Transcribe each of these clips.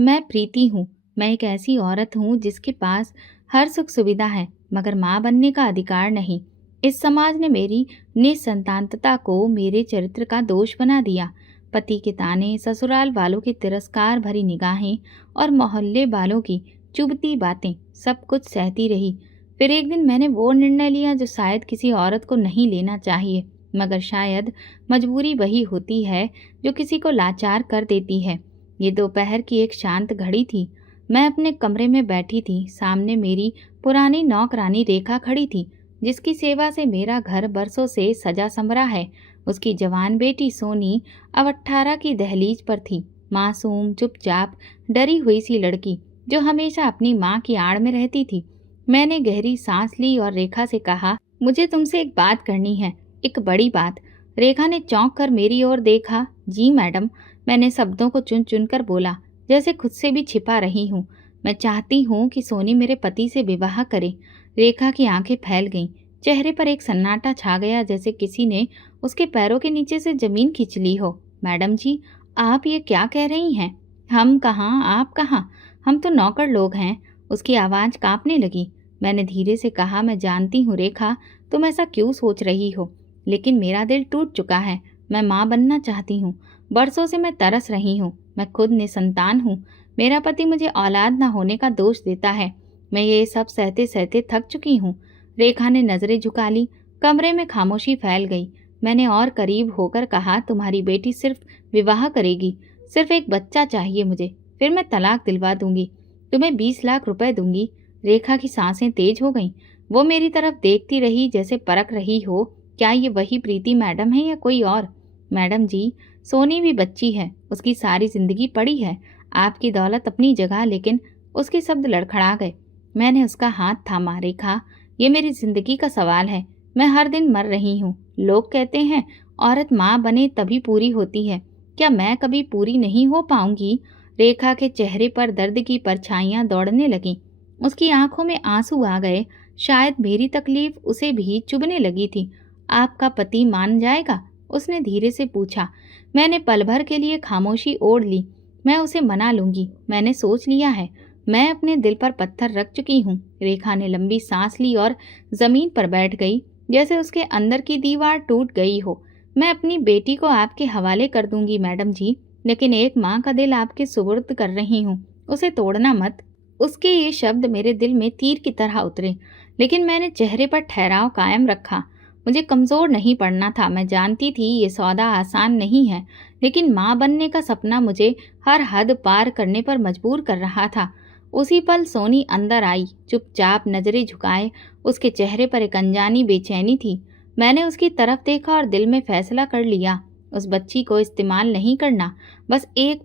मैं प्रीति हूँ। मैं एक ऐसी औरत हूँ जिसके पास हर सुख सुविधा है, मगर माँ बनने का अधिकार नहीं। इस समाज ने मेरी निसंतानता को मेरे चरित्र का दोष बना दिया। पति के ताने, ससुराल वालों की तिरस्कार भरी निगाहें और मोहल्ले वालों की चुभती बातें, सब कुछ सहती रही। फिर एक दिन मैंने वो निर्णय लिया जो शायद किसी औरत को नहीं लेना चाहिए, मगर शायद मजबूरी वही होती है जो किसी को लाचार कर देती है। ये दोपहर की एक शांत घड़ी थी। मैं अपने कमरे में बैठी थी। सामने मेरी पुरानी नौकरानी रेखा खड़ी थी, जिसकी सेवा से मेरा घर बरसों से सजा संवरा है। उसकी जवान बेटी सोनी अब 18 की दहलीज पर थी। मासूम, चुपचाप, डरी हुई सी लड़की जो हमेशा अपनी माँ की आड़ में रहती थी। मैंने गहरी सांस ली और रेखा से कहा, मुझे तुमसे एक बात करनी है, एक बड़ी बात। रेखा ने चौंक कर मेरी ओर देखा। जी मैडम, मैंने शब्दों को चुन चुन कर बोला, जैसे खुद से भी छिपा रही हूँ। मैं चाहती हूँ कि सोनी मेरे पति से विवाह करे। रेखा की आंखें फैल गईं। चेहरे पर एक सन्नाटा छा गया, जैसे किसी ने उसके पैरों के नीचे से जमीन खींच ली हो। मैडम जी, आप ये क्या कह रही हैं? हम कहाँ, आप कहाँ? हम तो नौकर लोग हैं। उसकी आवाज़ कांपने लगी। मैंने धीरे से कहा, मैं जानती हूँ रेखा, तुम ऐसा क्यों सोच रही हो, लेकिन मेरा दिल टूट चुका है। मैं माँ बनना चाहती हूँ। बरसों से मैं तरस रही हूँ। मैं खुद निसंतान हूँ। मेरा पति मुझे औलाद न होने का दोष देता है। मैं ये सब सहते सहते थक चुकी हूँ। रेखा ने नजरें झुका ली। कमरे में खामोशी फैल गई। मैंने और करीब होकर कहा, तुम्हारी बेटी सिर्फ विवाह करेगी। सिर्फ एक बच्चा चाहिए मुझे, फिर मैं तलाक दिलवा दूंगी। तुम्हें 20 लाख रुपए दूंगी। रेखा की सांसें तेज हो गईं। वो मेरी तरफ देखती रही, जैसे परख रही हो, क्या ये वही प्रीति मैडम है या कोई और? मैडम जी, सोनी भी बच्ची है। उसकी सारी जिंदगी पड़ी है। आपकी दौलत अपनी जगह, लेकिन उसके शब्द लड़खड़ा गए। मैंने उसका हाथ थामा। रेखा, ये मेरी जिंदगी का सवाल है। मैं हर दिन मर रही हूँ। लोग कहते हैं औरत माँ बने तभी पूरी होती है। क्या मैं कभी पूरी नहीं हो पाऊंगी? रेखा के चेहरे पर दर्द की परछाइयां दौड़ने लगीं। उसकी आंखों में आंसू आ गए। शायद मेरी तकलीफ उसे भी चुभने लगी थी। आपका पति मान जाएगा? उसने धीरे से पूछा। मैंने पल भर के लिए खामोशी ओढ़ ली। मैं उसे मना लूंगी। मैंने सोच लिया है। मैं अपने दिल पर पत्थर रख चुकी हूँ। रेखा ने लंबी सांस ली और जमीन पर बैठ गई, जैसे उसके अंदर की दीवार टूट गई हो। मैं अपनी बेटी को आपके हवाले कर दूंगी मैडम जी, लेकिन एक माँ का दिल आपके सुपुर्द कर रही हूँ। उसे तोड़ना मत। उसके ये शब्द मेरे दिल में तीर की तरह उतरे, लेकिन मैंने चेहरे पर ठहराव कायम रखा। मुझे कमज़ोर नहीं पड़ना था। मैं जानती थी ये सौदा आसान नहीं है, लेकिन माँ बनने का सपना मुझे हर हद पार करने पर मजबूर कर रहा था। उसी पल सोनी अंदर आई, चुपचाप, नजरें झुकाए। उसके चेहरे पर एक अनजानी बेचैनी थी। मैंने उसकी तरफ देखा और दिल में फैसला कर लिया, उस बच्ची को इस्तेमाल नहीं करना। बस एक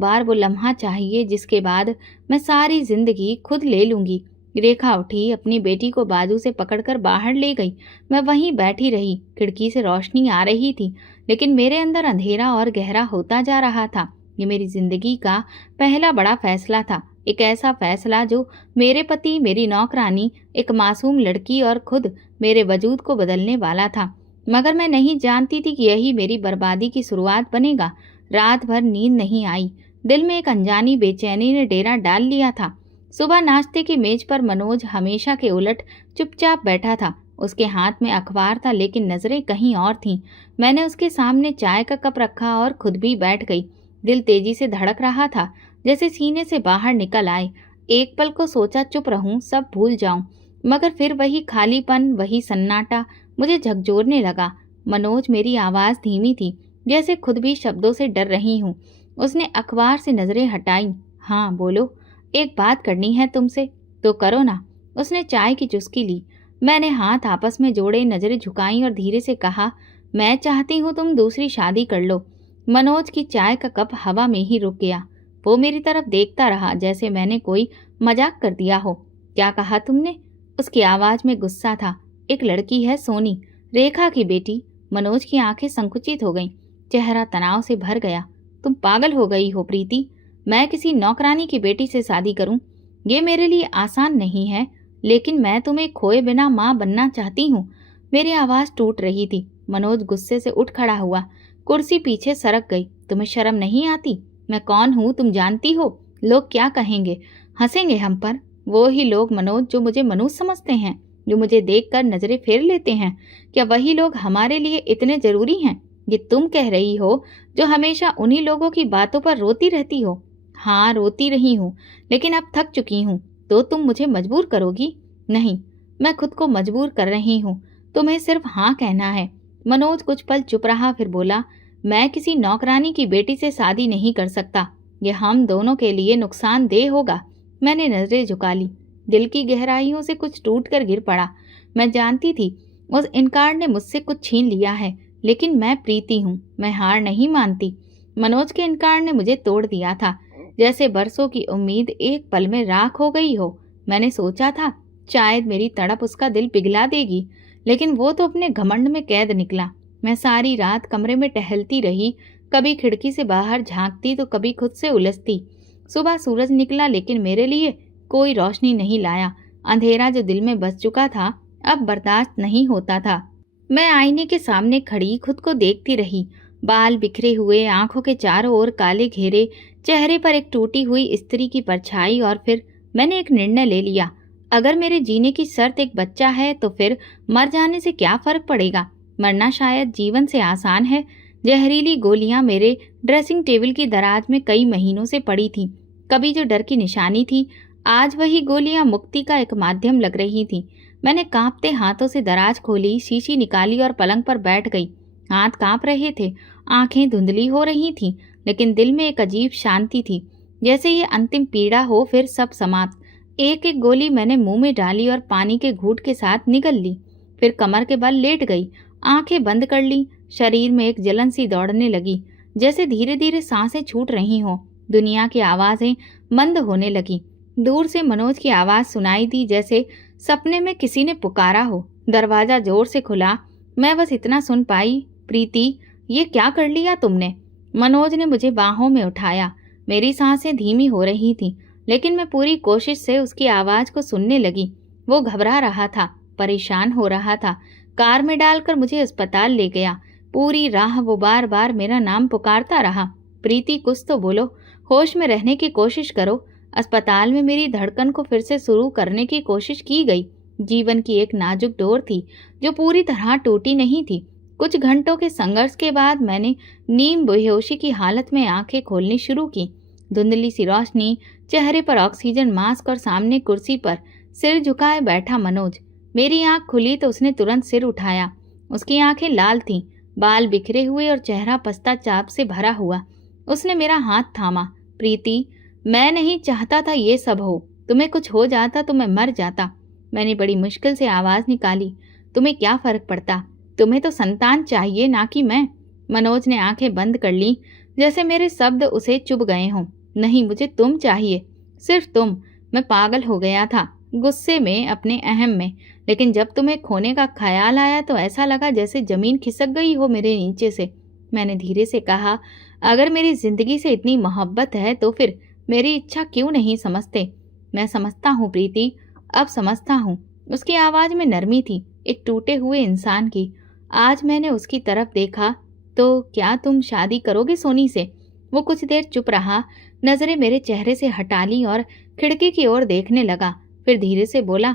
बार वो लम्हा चाहिए जिसके बाद मैं सारी जिंदगी खुद ले लूंगी। रेखा उठी, अपनी बेटी को बाजू से पकड़कर बाहर ले गई। मैं वहीं बैठी रही। खिड़की से रोशनी आ रही थी, लेकिन मेरे अंदर अंधेरा और गहरा होता जा रहा था। ये मेरी जिंदगी का पहला बड़ा फैसला था। एक ऐसा फैसला जो मेरे पति, मेरी नौकरानी, एक मासूम लड़की और खुद मेरे वजूद को बदलने वाला था। मगर मैं नहीं जानती थी कि यही मेरी बर्बादी की शुरुआत बनेगा। रात भर नींद नहीं आई। दिल में एक अनजानी बेचैनी ने डेरा डाल लिया था। सुबह नाश्ते की मेज पर मनोज हमेशा के उलट चुपचाप बैठा था। उसके हाथ में अखबार था, लेकिन नजरें कहीं और थीं। मैंने उसके सामने चाय का कप रखा और खुद भी बैठ गई। दिल तेजी से धड़क रहा था, जैसे सीने से बाहर निकल आए। एक पल को सोचा चुप रहूं, सब भूल जाऊं, मगर फिर वही खालीपन, वही सन्नाटा मुझे झकझोरने लगा। मनोज, मेरी आवाज़ धीमी थी, जैसे खुद भी शब्दों से डर रही हूँ। उसने अखबार से नजरें हटाई। हाँ बोलो, एक बात करनी है तुमसे। तो करो ना। उसने चाय की चुस्की ली। मैंने हाथ आपस में जोड़े, नजरें झुकाई और धीरे से कहा, मैं चाहती हूँ तुम दूसरी शादी कर लो। मनोज की चाय का कप हवा में ही रुक गया। वो मेरी तरफ देखता रहा, जैसे मैंने कोई मजाक कर दिया हो। क्या कहा तुमने? उसकी आवाज में गुस्सा था। एक लड़की है सोनी, रेखा की बेटी। मनोज की आंखें संकुचित हो गईं। चेहरा तनाव से भर गया। तुम पागल हो गई हो प्रीति। मैं किसी नौकरानी की बेटी से शादी करूं? ये मेरे लिए आसान नहीं है, लेकिन मैं तुम्हें खोए बिना माँ बनना चाहती हूँ। मेरी आवाज टूट रही थी। मनोज गुस्से से उठ खड़ा हुआ। कुर्सी पीछे सरक गई। तुम्हें शर्म नहीं आती? मैं कौन हूँ तुम जानती हो? लोग क्या कहेंगे? हंसेंगे हम पर। वो ही लोग मनोज जो मुझे मनुष्य समझते हैं, जो मुझे देखकर नजरें फेर लेते हैं, क्या वही लोग हमारे लिए इतने जरूरी हैं? ये तुम कह रही हो जो हमेशा उन्हीं लोगों की बातों पर रोती रहती हो। हाँ, रोती रही हूँ, लेकिन अब थक चुकी हूँ। तो तुम मुझे मजबूर करोगी? नहीं, मैं खुद को मजबूर कर रही हूँ। तुम्हें सिर्फ हाँ कहना है। मनोज कुछ पल चुप रहा, फिर बोला, मैं किसी नौकरानी की बेटी से शादी नहीं कर सकता। यह हम दोनों के लिए नुकसानदेह होगा। मैंने नजरें झुका ली। दिल की गहराइयों से कुछ टूट कर गिर पड़ा। मैं जानती थी उस इनकार ने मुझसे कुछ छीन लिया है, लेकिन मैं प्रीति हूँ, मैं हार नहीं मानती। मनोज के इनकार ने मुझे तोड़ दिया था, जैसे बरसों की उम्मीद एक पल में राख हो गई हो। मैंने सोचा था शायद मेरी तड़प उसका दिल पिघला देगी, लेकिन वो तो अपने घमंड में कैद निकला। मैं सारी रात कमरे में टहलती रही, कभी खिड़की से बाहर झांकती तो कभी खुद से उलझती। सुबह सूरज निकला, लेकिन मेरे लिए कोई रोशनी नहीं लाया। अंधेरा जो दिल में बस चुका था, अब बर्दाश्त नहीं होता था। मैं आईने के सामने खड़ी खुद को देखती रही। बाल बिखरे हुए, आंखों के चारों ओर काले घेरे, चेहरे पर एक टूटी हुई स्त्री की परछाई। और फिर मैंने एक निर्णय ले लिया। अगर मेरे जीने की शर्त एक बच्चा है, तो फिर मर जाने से क्या फर्क पड़ेगा? मरना शायद जीवन से आसान है। जहरीली गोलियां मेरे ड्रेसिंग टेबल की दराज में कई महीनों से पड़ी थीं। कभी जो डर की निशानी थी, आज वही गोलियां मुक्ति का एक माध्यम लग रही थीं। मैंने कांपते हाथों से दराज खोली, शीशी निकाली और पलंग पर बैठ गई। हाथ कांप रहे थे, आंखें धुंधली हो रही थीं, लेकिन दिल में एक अजीब शांति थी, जैसे ये अंतिम पीड़ा हो, फिर सब समाप्त। एक एक गोली मैंने मुंह में डाली और पानी के घूंट के साथ निगल ली। फिर कमर के बल लेट गई, आंखें बंद कर ली। शरीर में एक जलन सी दौड़ने लगी, जैसे धीरे धीरे सांसें छूट रही हों। दुनिया की आवाजें मंद होने लगी। दूर से मनोज की आवाज सुनाई दी, जैसे सपने में किसी ने पुकारा हो। दरवाजा जोर से खुला। मैं बस इतना सुन पाई, प्रीति, ये क्या कर लिया तुमने? मनोज ने मुझे बाहों में उठाया। मेरी सांसें धीमी हो रही थीं, लेकिन मैं पूरी कोशिश से उसकी आवाज को सुनने लगी। वो घबरा रहा था, परेशान हो रहा था। कार में डालकर मुझे अस्पताल ले गया। पूरी राह वो बार बार मेरा नाम पुकारता रहा, प्रीति, कुछ तो बोलो, होश में रहने की कोशिश करो। अस्पताल में मेरी धड़कन को फिर से शुरू करने की कोशिश की गई। जीवन की एक नाजुक डोर थी जो पूरी तरह टूटी नहीं थी। कुछ घंटों के संघर्ष के बाद मैंने नीम बेहोशी की हालत में आंखें खोलनी शुरू की। धुंधली सी रोशनी, चेहरे पर ऑक्सीजन मास्क और सामने कुर्सी पर सिर झुकाए बैठा मनोज। मेरी आंख खुली तो उसने तुरंत सिर उठाया। उसकी आंखें लाल थीं, बाल बिखरे हुए और चेहरा पश्चाताप से भरा हुआ। उसने मेरा हाथ थामा। प्रीति, मैं नहीं चाहता था ये सब हो। तुम्हें कुछ हो जाता तो मैं मर जाता। मैंने बड़ी मुश्किल से आवाज निकाली, तुम्हें क्या फर्क पड़ता? तुम्हें तो संतान चाहिए, ना कि मैं। मनोज ने आंखें बंद कर ली, जैसे मेरे शब्द उसे चुभ गए हों। नहीं, मुझे तुम चाहिए, सिर्फ तुम। मैं पागल हो गया था, गुस्से में, अपने अहम में। लेकिन जब तुम्हें खोने का ख्याल आया तो ऐसा लगा जैसे जमीन खिसक गई हो मेरे नीचे से। मैंने धीरे से कहा, अगर मेरी जिंदगी से इतनी मोहब्बत है तो फिर मेरी इच्छा क्यों नहीं समझते? मैं समझता हूँ प्रीति, अब समझता हूँ। उसकी आवाज में नरमी थी, एक टूटे हुए इंसान की। आज मैंने उसकी तरफ देखा। तो क्या तुम शादी करोगे सोनी से? वो कुछ देर चुप रहा, नजरें मेरे चेहरे से हटा ली और खिड़की की ओर देखने लगा। फिर धीरे से बोला,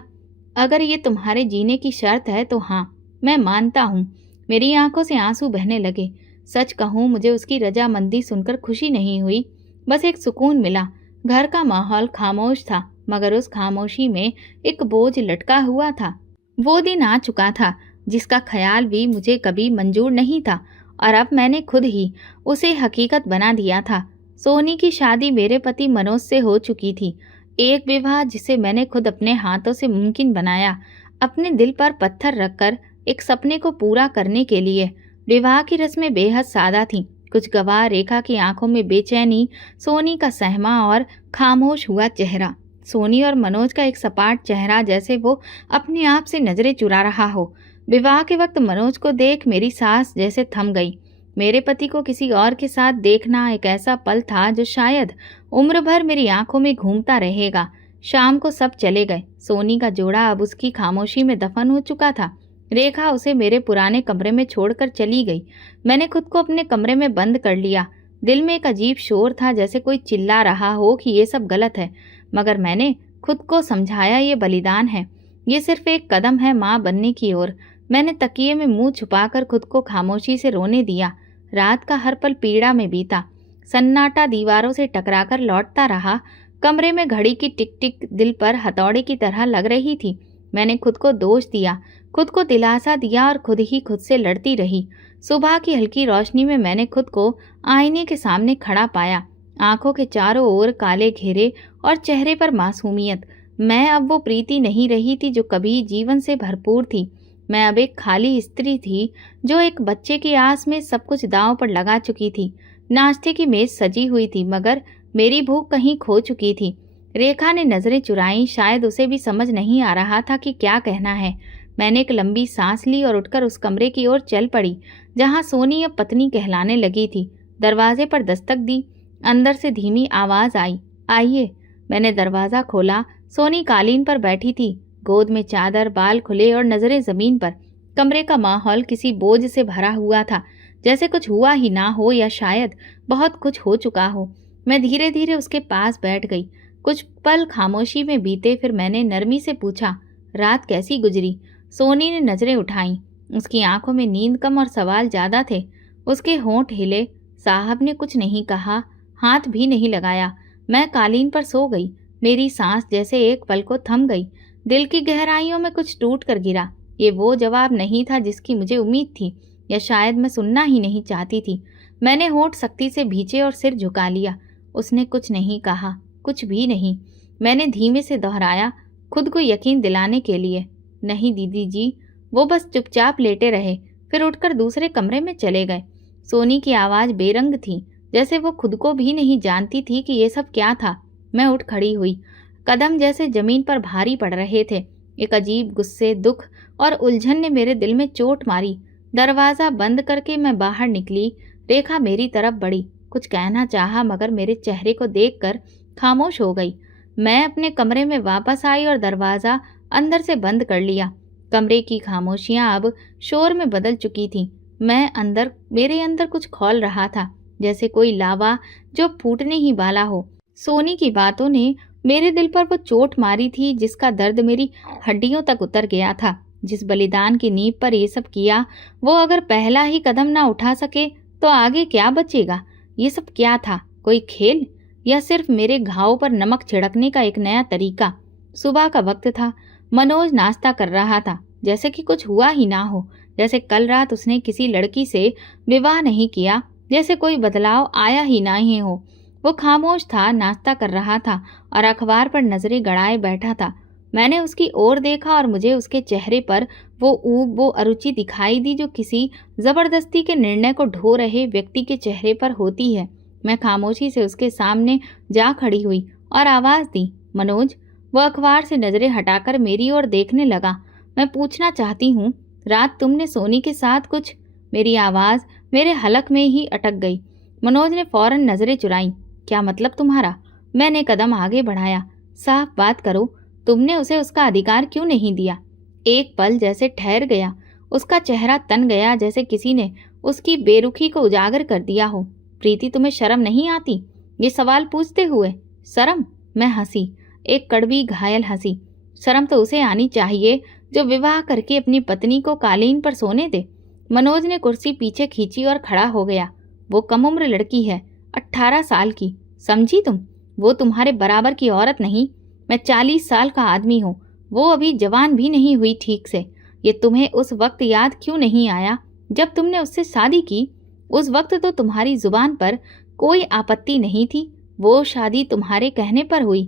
अगर ये तुम्हारे जीने की शर्त है तो हाँ, मैं मानता हूँ। मेरी आंखों से आंसू बहने लगे। सच कहूँ, मुझे उसकी रजामंदी सुनकर खुशी नहीं हुई, बस एक सुकून मिला। घर का माहौल खामोश था, मगर उस खामोशी में एक बोझ लटका हुआ था। वो दिन आ चुका था जिसका ख्याल भी मुझे कभी मंजूर नहीं था, और अब मैंने खुद ही उसे हकीकत बना दिया था। सोनी की शादी मेरे पति मनोज से हो चुकी थी। एक विवाह जिसे मैंने खुद अपने हाथों से मुमकिन बनाया, अपने दिल पर पत्थर रखकर एक सपने को पूरा करने के लिए। विवाह की रस्में बेहद सादा थीं। कुछ गवाह रेखा की आंखों में बेचैनी, सोनी का सहमा और खामोश हुआ चेहरा। सोनी और मनोज का एक सपाट चेहरा, जैसे वो अपने आप से नजरें चुरा रहा हो। विवाह के वक्त मनोज को देख मेरी सांस जैसे थम गई। मेरे पति को किसी और के साथ देखना एक ऐसा पल था जो शायद उम्र भर मेरी आंखों में घूमता रहेगा। शाम को सब चले गए। सोनी का जोड़ा अब उसकी खामोशी में दफन हो चुका था। रेखा उसे मेरे पुराने कमरे में छोड़कर चली गई। मैंने खुद को अपने कमरे में बंद कर लिया। दिल में एक अजीब शोर था, जैसे कोई चिल्ला रहा हो कि ये सब गलत है। मगर मैंने खुद को समझाया, ये बलिदान है, ये सिर्फ एक कदम है माँ बनने की ओर। मैंने तकिए में मुंह छुपाकर खुद को खामोशी से रोने दिया। रात का हर पल पीड़ा में बीता। सन्नाटा दीवारों से टकराकर लौटता रहा। कमरे में घड़ी की टिक टिक दिल पर हथौड़े की तरह लग रही थी। मैंने खुद को दोष दिया, खुद को दिलासा दिया और खुद ही खुद से लड़ती रही। सुबह की हल्की रोशनी में मैंने खुद को आईने के सामने खड़ा पाया। आंखों के चारों ओर काले घेरे और चेहरे पर मासूमियत। मैं अब वो प्रीति नहीं रही थी जो कभी जीवन से भरपूर थी। मैं अब एक खाली स्त्री थी जो एक बच्चे की आस में सब कुछ दांव पर लगा चुकी थी। नाश्ते की मेज सजी हुई थी, मगर मेरी भूख कहीं खो चुकी थी। रेखा ने नजरें चुराई, शायद उसे भी समझ नहीं आ रहा था कि क्या कहना है। मैंने एक लंबी सांस ली और उठकर उस कमरे की ओर चल पड़ी जहां सोनी अब पत्नी कहलाने लगी थी। दरवाजे पर दस्तक दी। अंदर से धीमी आवाज आई, आइए। मैंने दरवाजा खोला। सोनी कालीन पर बैठी थी, गोद में चादर, बाल खुले और नजरें जमीन पर। कमरे का माहौल किसी बोझ से भरा हुआ था, जैसे कुछ हुआ ही ना हो या शायद बहुत कुछ हो चुका हो। मैं धीरे धीरे उसके पास बैठ गई। कुछ पल खामोशी में बीते, फिर मैंने नरमी से पूछा, रात कैसी गुजरी? सोनी ने नजरें उठाईं। उसकी आंखों में नींद कम और सवाल ज्यादा थे। उसके होंठ हिले। साहब ने कुछ नहीं कहा, हाथ भी नहीं लगाया। मैं कालीन पर सो गई। मेरी सांस जैसे एक पल को थम गई। दिल की गहराइयों में कुछ टूट कर गिरा। ये वो जवाब नहीं था जिसकी मुझे उम्मीद थी, या शायद मैं सुनना ही नहीं चाहती थी। मैंने होंठ सख्ती से भींचे और सिर झुका लिया। उसने कुछ नहीं कहा, कुछ भी नहीं। मैंने धीमे से दोहराया, खुद को यकीन दिलाने के लिए, नहीं दीदी जी। वो बस चुपचाप लेटे रहे, फिर उठकर दूसरे कमरे में चले गए। सोनी की आवाज़ बेरंग थी, जैसे वो खुद को भी नहीं जानती थी कि ये सब क्या था। मैं उठ खड़ी हुई। कदम जैसे जमीन पर भारी पड़ रहे थे। एक अजीब गुस्से, दुख और उलझन ने मेरे दिल में चोट मारी। दरवाज़ा बंद करके मैं बाहर निकली। रेखा मेरी तरफ बढ़ी, कुछ कहना चाहा, मगर मेरे चेहरे को देखकर खामोश हो गई। मैं अपने कमरे में वापस आई और दरवाज़ा अंदर से बंद कर लिया। कमरे की खामोशियां अब शोर में बदल चुकी थीं। मेरे अंदर कुछ खौल रहा था, जैसे कोई लावा जो फूटने ही वाला हो। सोनी की बातों ने मेरे दिल पर वो चोट मारी थी जिसका दर्द मेरी हड्डियों तक उतर गया था। जिस बलिदान की नींव पर ये सब किया, वो अगर पहला ही कदम ना उठा सके तो आगे क्या बचेगा? ये सब क्या था? कोई खेल, या सिर्फ मेरे घाव पर नमक छिड़कने का एक नया तरीका? सुबह का वक्त था। मनोज नाश्ता कर रहा था, जैसे कि कुछ हुआ ही ना हो, जैसे कल रात उसने किसी लड़की से विवाह नहीं किया, जैसे कोई बदलाव आया ही ना ही हो। वो खामोश था, नाश्ता कर रहा था और अखबार पर नजरें गड़ाए बैठा था। मैंने उसकी ओर देखा और मुझे उसके चेहरे पर वो ऊब, वो अरुचि दिखाई दी जो किसी जबरदस्ती के निर्णय को ढो रहे व्यक्ति के चेहरे पर होती है। मैं खामोशी से उसके सामने जा खड़ी हुई और आवाज दी, मनोज। वो अखबार से नजरें हटाकर मेरी ओर देखने लगा। मैं पूछना चाहती हूँ, रात तुमने सोनी के साथ कुछ? मेरी आवाज मेरे हलक में ही अटक गई। मनोज ने फौरन नजरें चुराई। क्या मतलब तुम्हारा? मैंने कदम आगे बढ़ाया। साफ बात करो, तुमने उसे उसका अधिकार क्यों नहीं दिया? एक पल जैसे ठहर गया। उसका चेहरा तन गया, जैसे किसी ने उसकी बेरुखी को उजागर कर दिया हो। प्रीति, तुम्हें शर्म नहीं आती? ये सवाल पूछते हुए। शर्म? मैं हंसी, एक कड़वी घायल हंसी। शर्म तो उसे आनी चाहिए जो विवाह करके अपनी पत्नी को कालीन पर सोने दे। मनोज ने कुर्सी पीछे खींची और खड़ा हो गया। वो कम उम्र लड़की है, 18 साल की, समझी तुम? वो तुम्हारे बराबर की औरत नहीं। मैं 40 साल का आदमी हूँ, वो अभी जवान भी नहीं हुई ठीक से। ये तुम्हें उस वक्त याद क्यों नहीं आया जब तुमने उससे शादी की? उस वक्त तो तुम्हारी जुबान पर कोई आपत्ति नहीं थी। वो शादी तुम्हारे कहने पर हुई।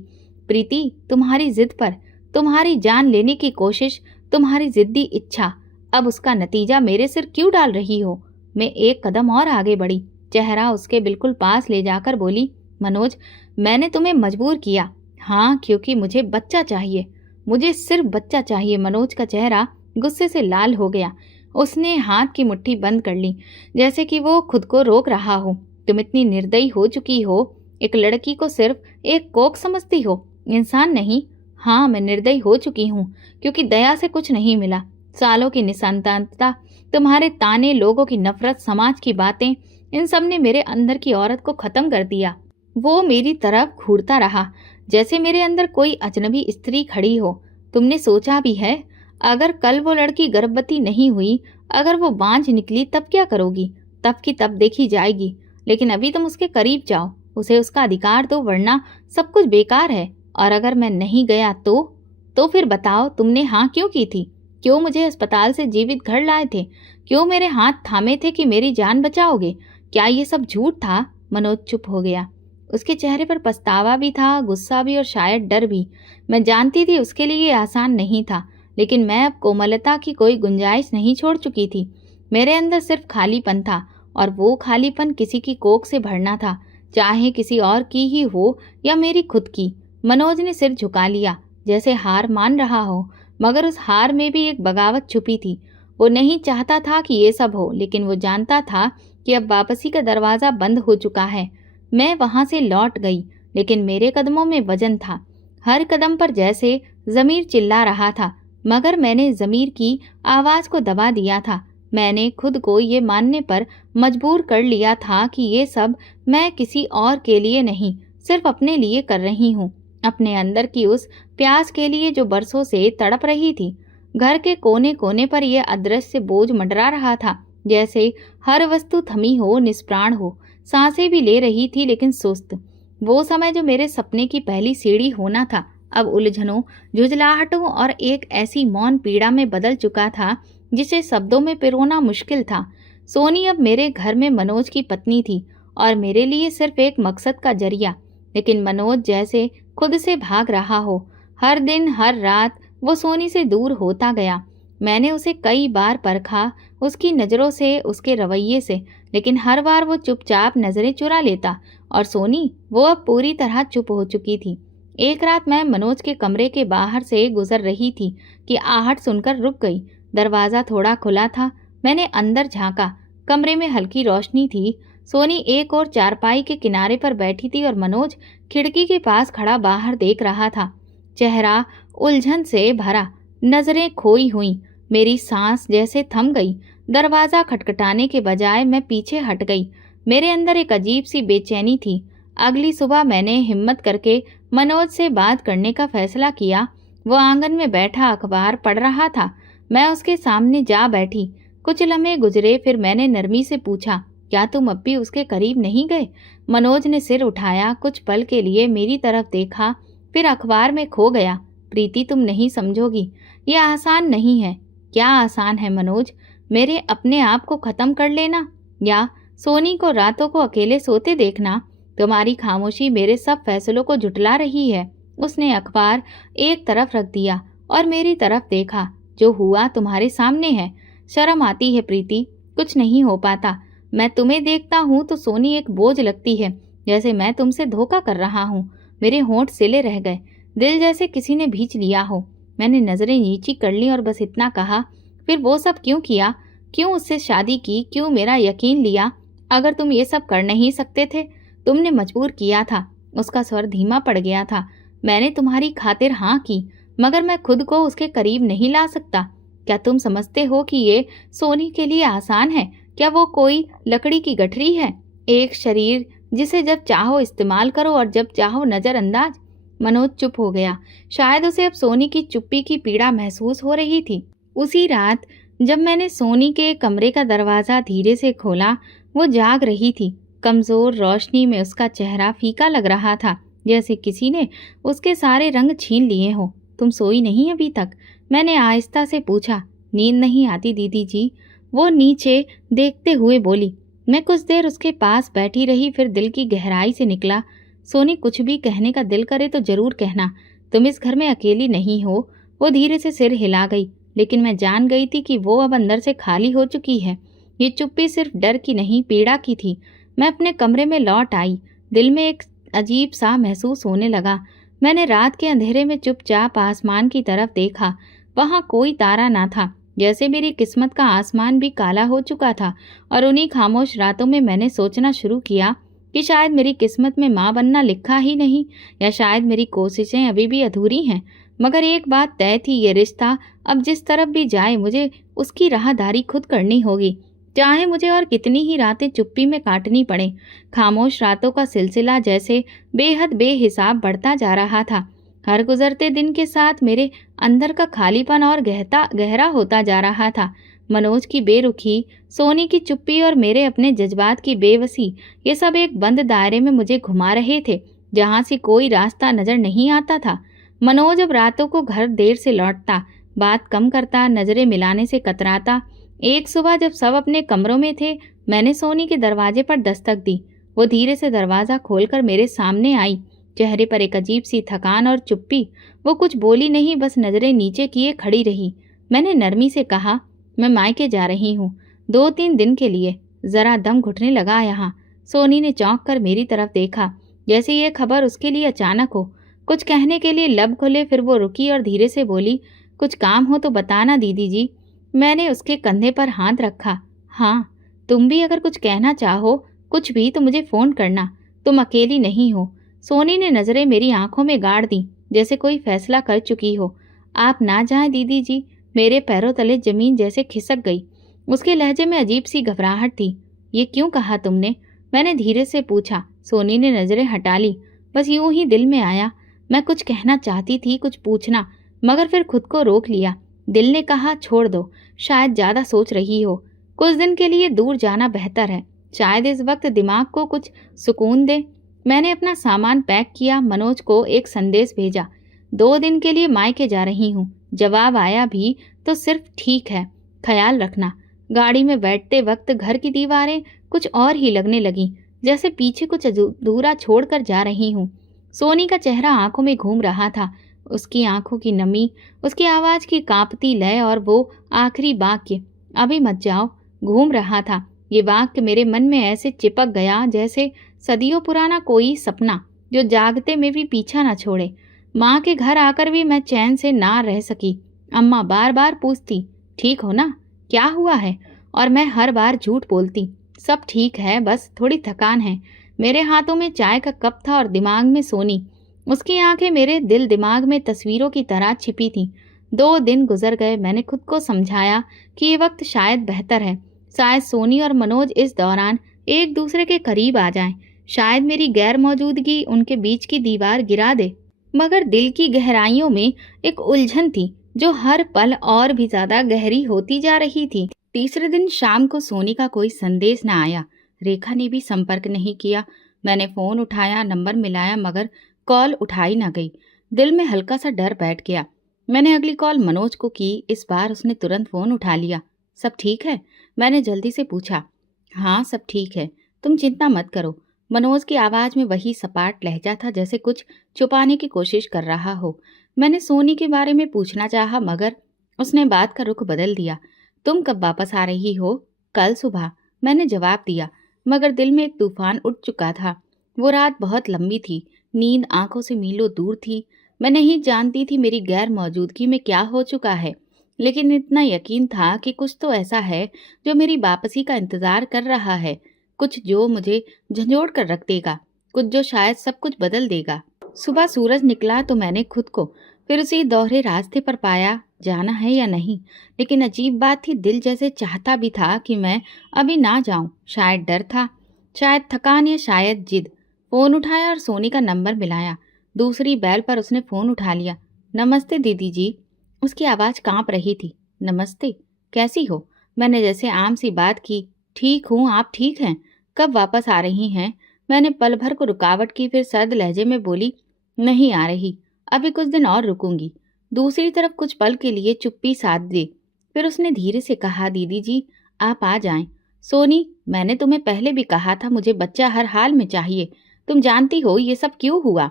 प्रीति, तुम्हारी जिद पर, तुम्हारी जान लेने की कोशिश, तुम्हारी जिद्दी इच्छा, अब उसका नतीजा मेरे सिर क्यों डाल रही हो? मैं एक कदम और आगे बढ़ी, चेहरा उसके बिल्कुल पास ले जाकर बोली, मनोज, मैंने तुम्हें मजबूर किया। हाँ, क्योंकि मुझे बच्चा चाहिए, मुझे सिर्फ बच्चा चाहिए। मनोज का चेहरा गुस्से से लाल हो गया। उसने हाथ की मुट्ठी बंद कर ली, जैसे कि वो खुद को रोक रहा हो। तुम इतनी निर्दयी हो चुकी हो, एक लड़की को सिर्फ एक कोख समझती हो, इंसान नहीं। हाँ, मैं निर्दयी हो चुकी हूँ, क्योंकि दया से कुछ नहीं मिला। सालों की निसंतानता, तुम्हारे ताने, लोगों की नफरत, समाज की बातें, इन सब ने मेरे अंदर की औरत को खत्म कर दिया। वो मेरी तरफ घूरता रहा, जैसे मेरे अंदर कोई अजनबी स्त्री खड़ी हो। तुमने सोचा भी है, अगर कल वो लड़की गर्भवती नहीं हुई, अगर वो बांझ निकली, तब क्या करोगी? तब की तब देखी जाएगी। लेकिन अभी तुम उसके करीब जाओ, उसे उसका अधिकार दो, वरना सब कुछ बेकार है। और अगर मैं नहीं गया तो फिर बताओ, तुमने हाँ क्यों की थी? क्यों मुझे अस्पताल से जीवित घर लाए थे? क्यों मेरे हाथ थामे थे कि मेरी जान बचाओगे? क्या ये सब झूठ था? मनोज चुप हो गया। उसके चेहरे पर पछतावा भी था, गुस्सा भी और शायद डर भी। मैं जानती थी उसके लिए ये आसान नहीं था, लेकिन मैं अब कोमलता की कोई गुंजाइश नहीं छोड़ चुकी थी। मेरे अंदर सिर्फ खालीपन था, और वो खालीपन किसी की कोख से भरना था, चाहे किसी और की ही हो या मेरी खुद की। मनोज ने सिर झुका लिया, जैसे हार मान रहा हो, मगर उस हार में भी एक बगावत छुपी थी। वो नहीं चाहता था कि ये सब हो, लेकिन वो जानता था कि अब वापसी का दरवाज़ा बंद हो चुका है। मैं वहां से लौट गई, लेकिन मेरे कदमों में वजन था। हर कदम पर जैसे ज़मीर चिल्ला रहा था, मगर मैंने ज़मीर की आवाज़ को दबा दिया था। मैंने खुद को ये मानने पर मजबूर कर लिया था कि ये सब मैं किसी और के लिए नहीं, सिर्फ अपने लिए कर रही हूँ, अपने अंदर की उस प्यास के लिए जो बरसों से तड़प रही थी। घर के कोने कोने पर यह अदृश्य बोझ मंडरा रहा था, जैसे हर वस्तु थमी हो, निष्प्राण हो। सांसें भी ले रही थी, लेकिन सुस्त। वो समय जो मेरे सपने की पहली सीढ़ी होना था, अब उलझनों, झुंझलाहटों और एक ऐसी मौन पीड़ा में बदल चुका था जिसे शब्दों में पिरोना मुश्किल था। सोनी अब मेरे घर में मनोज की पत्नी थी, और मेरे लिए सिर्फ एक मकसद का जरिया। लेकिन मनोज जैसे खुद से भाग रहा हो। हर दिन हर रात वो सोनी से दूर होता गया। मैंने उसे कई बार परखा, उसकी नज़रों से, उसके रवैये से, लेकिन हर बार वो चुपचाप नज़रें चुरा लेता। और सोनी, वो अब पूरी तरह चुप हो चुकी थी। एक रात मैं मनोज के कमरे के बाहर से गुजर रही थी कि आहट सुनकर रुक गई। दरवाज़ा थोड़ा खुला था। मैंने अंदर झांका। कमरे में हल्की रोशनी थी। सोनी एक और चारपाई के किनारे पर बैठी थी और मनोज खिड़की के पास खड़ा बाहर देख रहा था, चेहरा उलझन से भरा, नजरें खोई हुई। मेरी सांस जैसे थम गई। दरवाज़ा खटखटाने के बजाय मैं पीछे हट गई। मेरे अंदर एक अजीब सी बेचैनी थी। अगली सुबह मैंने हिम्मत करके मनोज से बात करने का फैसला किया। वो आंगन में बैठा अखबार पढ़ रहा था। मैं उसके सामने जा बैठी। कुछ लम्हे गुजरे, फिर मैंने नरमी से पूछा, क्या तुम अब भी उसके करीब नहीं गए? मनोज ने सिर उठाया, कुछ पल के लिए मेरी तरफ देखा, फिर अखबार में खो गया। प्रीति, तुम नहीं समझोगी, यह आसान नहीं है। क्या आसान है मनोज? मेरे अपने आप को खत्म कर लेना, या सोनी को रातों को अकेले सोते देखना? तुम्हारी खामोशी मेरे सब फैसलों को झुठला रही है। उसने अखबार एक तरफ रख दिया और मेरी तरफ देखा। जो हुआ तुम्हारे सामने है। शर्म आती है प्रीति, कुछ नहीं हो पाता। मैं तुम्हें देखता हूँ तो सोनी एक बोझ लगती है, जैसे मैं तुमसे धोखा कर रहा हूँ। मेरे होंठ सिले रह गए, दिल जैसे किसी ने भींच लिया हो। मैंने नजरें नीची कर ली और बस इतना कहा, फिर वो सब क्यों किया? क्यों उससे शादी की? क्यों मेरा यकीन लिया? अगर तुम ये सब कर नहीं सकते थे, तुमने मजबूर किया था। उसका स्वर धीमा पड़ गया था। मैंने तुम्हारी खातिर हाँ की, मगर मैं खुद को उसके करीब नहीं ला सकता। क्या तुम समझते हो कि ये सोनी के लिए आसान है? क्या वो कोई लकड़ी की गठरी है? एक शरीर जिसे जब चाहो इस्तेमाल करो और जब चाहो नजरअंदाज। मनोज चुप हो गया। शायद उसे अब सोनी की चुप्पी की पीड़ा महसूस हो रही थी। उसी रात जब मैंने सोनी के कमरे का दरवाज़ा धीरे से खोला, वो जाग रही थी। कमज़ोर रोशनी में उसका चेहरा फीका लग रहा था, जैसे किसी ने उसके सारे रंग छीन लिए हो। तुम सोई नहीं अभी तक? मैंने आहिस्ता से पूछा। नींद नहीं आती दीदी जी, वो नीचे देखते हुए बोली। मैं कुछ देर उसके पास बैठी रही, फिर दिल की गहराई से निकला, सोनी, कुछ भी कहने का दिल करे तो जरूर कहना। तुम इस घर में अकेली नहीं हो। वो धीरे से सिर हिला गई, लेकिन मैं जान गई थी कि वो अब अंदर से खाली हो चुकी है। ये चुप्पी सिर्फ डर की नहीं, पीड़ा की थी। मैं अपने कमरे में लौट आई। दिल में एक अजीब सा महसूस होने लगा। मैंने रात के अंधेरे में चुपचाप आसमान की तरफ देखा। वहाँ कोई तारा ना था, जैसे मेरी किस्मत का आसमान भी काला हो चुका था। और उन्हीं खामोश रातों में मैंने सोचना शुरू किया कि शायद मेरी किस्मत में माँ बनना लिखा ही नहीं, या शायद मेरी कोशिशें अभी भी अधूरी हैं। मगर एक बात तय थी, ये रिश्ता अब जिस तरफ भी जाए मुझे उसकी राहदारी खुद करनी होगी, चाहे मुझे और कितनी ही रातें चुप्पी में काटनी पड़े। खामोश रातों का सिलसिला जैसे बेहद बेहिसाब बढ़ता जा रहा था। हर गुजरते दिन के साथ मेरे अंदर का खालीपन और गहरा होता जा रहा था। मनोज की बेरुखी, सोनी की चुप्पी और मेरे अपने जज्बात की बेबसी, ये सब एक बंद दायरे में मुझे घुमा रहे थे, जहां से कोई रास्ता नजर नहीं आता था। मनोज अब रातों को घर देर से लौटता, बात कम करता, नजरें मिलाने से कतराता। एक सुबह जब सब अपने कमरों में थे, मैंने सोनी के दरवाजे पर दस्तक दी। वो धीरे से दरवाज़ा खोलकर मेरे सामने आई। चेहरे पर एक अजीब सी थकान और चुप्पी। वो कुछ बोली नहीं, बस नजरें नीचे किए खड़ी रही। मैंने नरमी से कहा, मैं मायके जा रही हूँ 2-3 दिन के लिए। ज़रा दम घुटने लगा यहाँ। सोनी ने चौंक कर मेरी तरफ देखा, जैसे ये खबर उसके लिए अचानक हो। कुछ कहने के लिए लब खुले, फिर वो रुकी और धीरे से बोली, कुछ काम हो तो बताना दीदी जी। मैंने उसके कंधे पर हाथ रखा। हाँ, तुम भी अगर कुछ कहना चाहो, कुछ भी, तो मुझे फ़ोन करना। तुम अकेली नहीं हो। सोनी ने नज़रें मेरी आंखों में गाड़ दी, जैसे कोई फैसला कर चुकी हो। आप ना जाएं दीदी जी। मेरे पैरों तले जमीन जैसे खिसक गई। उसके लहजे में अजीब सी घबराहट थी। ये क्यों कहा तुमने? मैंने धीरे से पूछा। सोनी ने नज़रें हटा ली। बस यूं ही दिल में आया। मैं कुछ कहना चाहती थी, कुछ पूछना, मगर फिर खुद को रोक लिया। दिल ने कहा, छोड़ दो, शायद ज़्यादा सोच रही हो। कुछ दिन के लिए दूर जाना बेहतर है। शायद इस वक्त दिमाग को कुछ सुकून दे। मैंने अपना सामान पैक किया, मनोज को एक संदेश भेजा, 2 दिन के लिए मायके जा रही हूँ। जवाब आया भी तो सिर्फ ठीक है, ख्याल रखना। गाड़ी में बैठते वक्त घर की दीवारें कुछ और ही लगने लगी, जैसे पीछे कुछ अधूरा छोड़कर जा रही हूँ। सोनी का चेहरा आंखों में घूम रहा था। उसकी आंखों की नमी, उसकी आवाज़ की कांपती लय और वो आखिरी वाक्य, अभी मत जाओ, घूम रहा था। ये वाक्य मेरे मन में ऐसे चिपक गया जैसे सदियों पुराना कोई सपना, जो जागते में भी पीछा न छोड़े। माँ के घर आकर भी मैं चैन से ना रह सकी। अम्मा बार बार पूछती, ठीक हो ना, क्या हुआ है? और मैं हर बार झूठ बोलती, सब ठीक है, बस थोड़ी थकान है। मेरे हाथों में चाय का कप था और दिमाग में सोनी। उसकी आंखें मेरे दिल दिमाग में तस्वीरों की तरह छिपी थीं। 2 दिन गुजर गए। मैंने खुद को समझाया कि ये वक्त शायद बेहतर है। शायद सोनी और मनोज इस दौरान एक दूसरे के करीब आ जाएं। शायद मेरी गैर मौजूदगी उनके बीच की दीवार गिरा दे। मगर दिल की गहराइयों में एक उलझन थी, जो हर पल और भी ज्यादा गहरी होती जा रही थी। तीसरे दिन शाम को सोनी का कोई संदेश न आया। रेखा ने भी संपर्क नहीं किया। मैंने फ़ोन उठाया, नंबर मिलाया, मगर कॉल उठाई न गई। दिल में हल्का सा डर बैठ गया। मैंने अगली कॉल मनोज को की। इस बार उसने तुरंत फ़ोन उठा लिया। सब ठीक है? मैंने जल्दी से पूछा। हाँ, सब ठीक है, तुम चिंता मत करो। मनोज की आवाज़ में वही सपाट लहजा था, जैसे कुछ छुपाने की कोशिश कर रहा हो। मैंने सोनी के बारे में पूछना चाहा, मगर उसने बात का रुख बदल दिया। तुम कब वापस आ रही हो? कल सुबह, मैंने जवाब दिया, मगर दिल में एक तूफान उठ चुका था। वो रात बहुत लंबी थी, नींद आंखों से मीलों दूर थी। मैं नहीं जानती थी मेरी गैर मौजूदगी में क्या हो चुका है, लेकिन इतना यकीन था कि कुछ तो ऐसा है जो मेरी वापसी का इंतजार कर रहा है, कुछ जो मुझे झंझोड़ कर रख देगा, कुछ जो शायद सब कुछ बदल देगा। सुबह सूरज निकला तो मैंने खुद को फिर उसी दोहरे रास्ते पर पाया। जाना है या नहीं, लेकिन अजीब बात थी, दिल जैसे चाहता भी था कि मैं अभी ना जाऊं। शायद डर था, शायद थकान, या शायद जिद। फ़ोन उठाया और सोनी का नंबर मिलाया। दूसरी बैल पर उसने फ़ोन उठा लिया। नमस्ते दीदी जी। उसकी आवाज़ कांप रही थी। नमस्ते, कैसी हो? मैंने जैसे आम सी बात की। ठीक हूँ, आप ठीक हैं? कब वापस आ रही हैं? मैंने पल भर को रुकावट की, फिर सर्द लहजे में बोली, नहीं आ रही, अभी कुछ दिन और रुकूंगी। दूसरी तरफ कुछ पल के लिए चुप्पी साध दी। फिर उसने धीरे से कहा, दीदी जी आप आ जाएं। सोनी, मैंने तुम्हें पहले भी कहा था, मुझे बच्चा हर हाल में चाहिए। तुम जानती हो ये सब क्यों हुआ।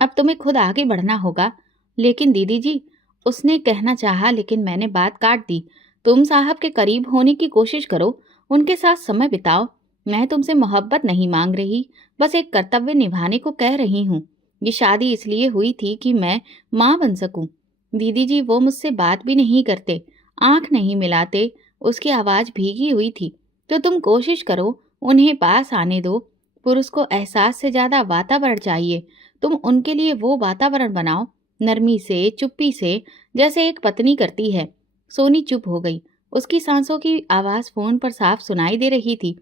अब तुम्हें खुद आगे बढ़ना होगा। लेकिन दीदी जी, उसने कहना चाहा, लेकिन मैंने बात काट दी। तुम साहब के करीब होने की कोशिश करो, उनके साथ समय बिताओ। मैं तुमसे मोहब्बत नहीं मांग रही, बस एक कर्तव्य निभाने को कह रही हूँ। ये शादी इसलिए हुई थी कि मैं माँ बन सकूं। दीदी जी, वो मुझसे बात भी नहीं करते, आंख नहीं मिलाते, उसकी आवाज़ भीगी हुई थी। तो तुम कोशिश करो, उन्हें पास आने दो। पुरुष को एहसास से ज़्यादा वातावरण चाहिए। तुम उनके लिए वो वातावरण बनाओ, नरमी से, चुप्पी से, जैसे एक पत्नी करती है। सोनी चुप हो गई। उसकी सांसों की आवाज़ फ़ोन पर साफ सुनाई दे रही थी।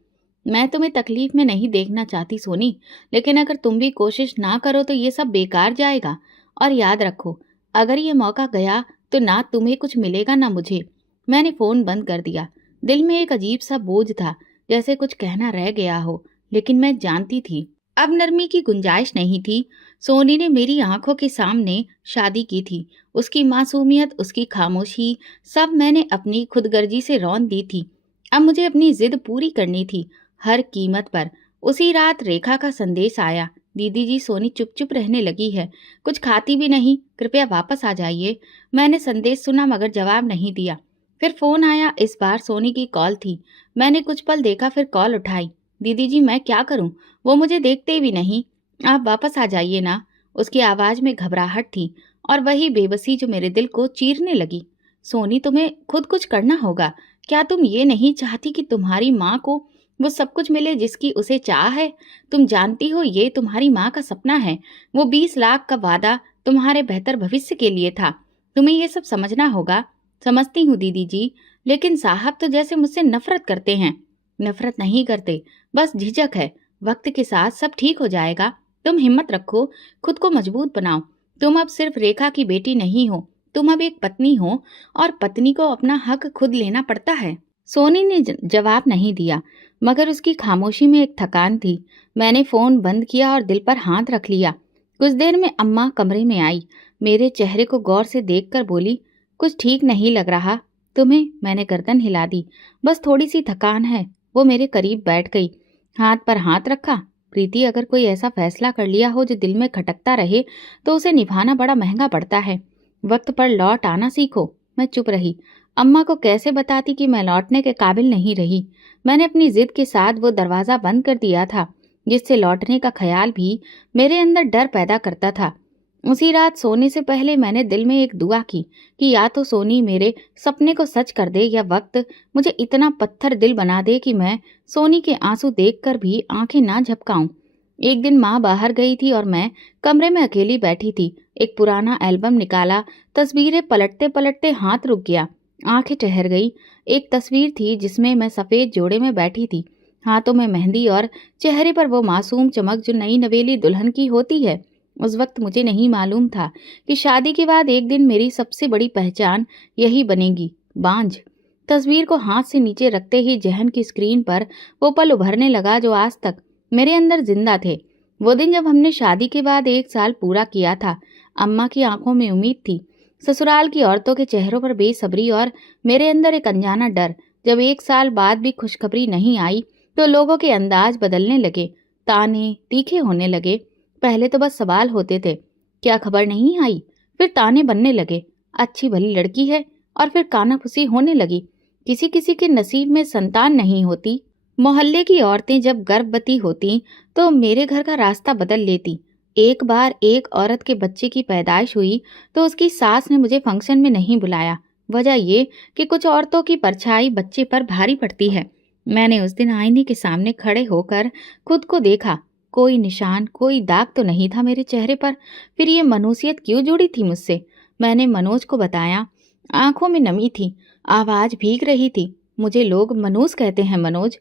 मैं तुम्हें तकलीफ में नहीं देखना चाहती सोनी, लेकिन अगर तुम भी कोशिश ना करो तो ये सब बेकार जाएगा। और याद रखो, अगर ये मौका गया तो ना तुम्हें कुछ मिलेगा ना मुझे। मैंने फ़ोन बंद कर दिया। दिल में एक अजीब सा बोझ था, जैसे कुछ कहना रह गया हो, लेकिन मैं जानती थी अब नरमी की गुंजाइश नहीं थी। सोनी ने मेरी आंखों के सामने शादी की थी। उसकी मासूमियत, उसकी खामोशी, सब मैंने अपनी खुदगर्जी से रौंद दी थी। अब मुझे अपनी जिद पूरी करनी थी, हर कीमत पर। उसी रात रेखा का संदेश आया, दीदी जी सोनी चुप चुप रहने लगी है, कुछ खाती भी नहीं, कृपया वापस आ जाइए। मैंने संदेश सुना मगर जवाब नहीं दिया। फिर फोन आया, इस बार सोनी की कॉल थी। मैंने कुछ पल देखा, फिर कॉल उठाई। दीदी जी मैं क्या करूं, वो मुझे देखते भी नहीं। आप वापस आ जाइए ना। उसकी आवाज में घबराहट थी और वही बेबसी जो मेरे दिल को चीरने लगी। सोनी तुम्हें खुद कुछ करना होगा। क्या तुम ये नहीं चाहती कि तुम्हारी माँ को वो सब कुछ मिले जिसकी उसे चाह है? तुम जानती हो ये तुम्हारी माँ का सपना है। वो 20 लाख का वादा तुम्हारे बेहतर भविष्य के लिए था। तुम्हें ये सब समझना होगा। समझती हूँ दीदी जी, लेकिन साहब तो जैसे मुझसे नफरत करते हैं। नफरत नहीं करते, बस झिझक है। वक्त के साथ सब ठीक हो जाएगा। तुम हिम्मत रखो, खुद को मजबूत बनाओ। तुम अब सिर्फ रेखा की बेटी नहीं हो, तुम अब एक पत्नी हो, और पत्नी को अपना हक खुद लेना पड़ता है। सोनी ने जवाब नहीं दिया, मगर उसकी खामोशी में एक थकान थी। मैंने फोन बंद किया और दिल पर हाथ रख लिया। कुछ देर में अम्मा कमरे में आई। मेरे चेहरे को गौर से देखकर बोली, कुछ ठीक नहीं लग रहा तुम्हें? मैंने गर्दन हिला दी। बस थोड़ी सी थकान है। वो मेरे करीब बैठ गई, हाथ पर हाथ रखा। प्रीति, अगर कोई ऐसा फैसला कर लिया हो जो दिल में खटकता रहे तो उसे निभाना बड़ा महंगा पड़ता है। वक्त पर लौट आना सीखो। मैं चुप रही। अम्मा को कैसे बताती कि मैं लौटने के काबिल नहीं रही। मैंने अपनी जिद के साथ वो दरवाज़ा बंद कर दिया था जिससे लौटने का ख्याल भी मेरे अंदर डर पैदा करता था। उसी रात सोने से पहले मैंने दिल में एक दुआ की कि या तो सोनी मेरे सपने को सच कर दे, या वक्त मुझे इतना पत्थर दिल बना दे कि मैं सोनी के आंसू देखकर भी आंखें ना झपकाऊं। एक दिन माँ बाहर गई थी और मैं कमरे में अकेली बैठी थी। एक पुराना एल्बम निकाला, तस्वीरें पलटते पलटते हाथ रुक गया, आंखें ठहर गई। एक तस्वीर थी जिसमें मैं सफेद जोड़े में बैठी थी, हाथों में मेहंदी और चेहरे पर वो मासूम चमक जो नई नवेली दुल्हन की होती है। उस वक्त मुझे नहीं मालूम था कि शादी के बाद एक दिन मेरी सबसे बड़ी पहचान यही बनेगी, बांझ। तस्वीर को हाथ से नीचे रखते ही जहन की स्क्रीन पर वो पल उभरने लगा जो आज तक मेरे अंदर जिंदा थे। वो दिन जब हमने शादी के बाद 1 साल पूरा किया था। अम्मा की आंखों में उम्मीद थी, ससुराल की औरतों के चेहरों पर बेसब्री, और मेरे अंदर एक अनजाना डर। जब 1 साल बाद भी खुशखबरी नहीं आई तो लोगों के अंदाज बदलने लगे, ताने तीखे होने लगे। पहले तो बस सवाल होते थे, क्या खबर नहीं आई? फिर ताने बनने लगे, अच्छी भली लड़की है। और फिर कानाफूसी होने लगी, किसी किसी के नसीब में संतान नहीं होती। मोहल्ले की औरतें जब गर्भवती होती तो मेरे घर का रास्ता बदल लेती। एक बार एक औरत के बच्चे की पैदाइश हुई तो उसकी सास ने मुझे फंक्शन में नहीं बुलाया। वजह ये कि कुछ औरतों की परछाई बच्चे पर भारी पड़ती है। मैंने उस दिन आईने के सामने खड़े होकर खुद को देखा। कोई निशान, कोई दाग तो नहीं था मेरे चेहरे पर। फिर ये मनुष्यत क्यों जुड़ी थी मुझसे? मैंने मनोज को बताया। आंखों में नमी थी, आवाज भीग रही थी। मुझे लोग मनोज कहते हैं मनोज।